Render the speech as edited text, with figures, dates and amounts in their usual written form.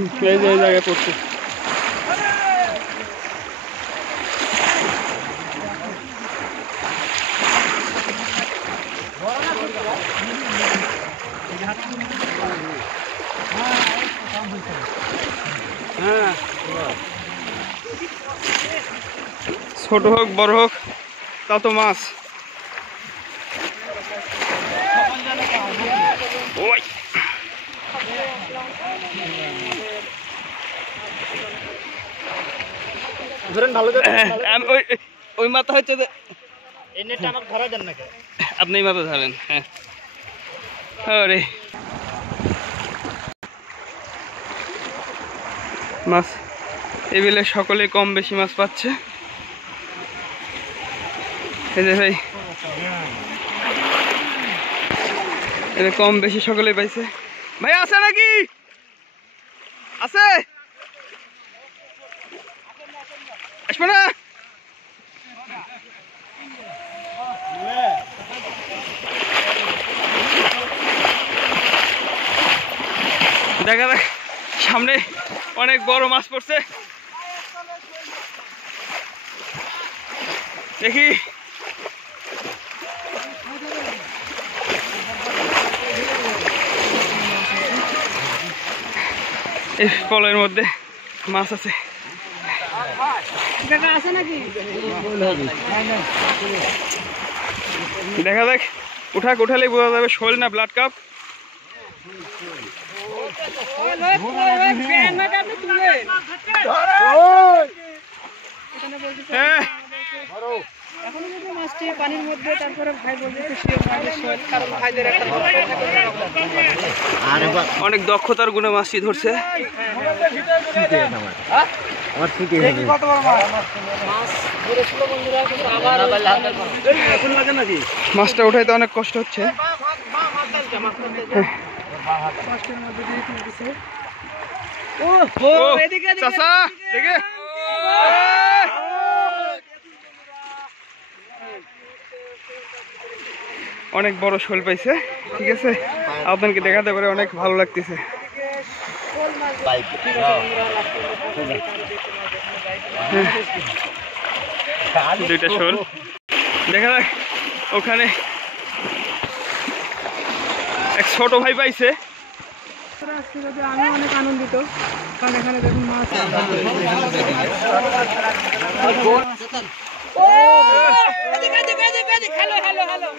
এই যে এই জায়গায় পড়ছে। হ্যাঁ, ছোট হোক বড় হোক তা তো মাছ। ওই ওই মাথা হচ্ছে আপনি মাথা ধরেন। হ্যাঁ, আরে মাছ এই বিলে সকলে কম বেশি মাছ পাচ্ছে। এই যে ভাই এটা কম বেশি সকলেই পাইছে। ভাই আছে নাকি? আছে? আসবে না? দেখা যাক, সামনে অনেক বড় মাছ পড়ছে, দেখি। এই পলের মধ্যে মাছ আছে। দেখা যাক, উঠালেই বোঝা যাবে শোল না ব্লাড কাপ। অনেক দক্ষতার গুণে মাছটি ধরছে। মাছটা উঠাইতে অনেক কষ্ট হচ্ছে। অনেক বড় শোল পাইছে। ঠিক আছে, আপনাকে দেখাতে পারে অনেক ভালো লাগতেছে। দুইটা শোল দেখা যাক। ওখানে এক ছোট ভাই পাইছে। আমি অনেক আনন্দিত, কারণ এখানে দেখুন মাছ। Hello hello hello.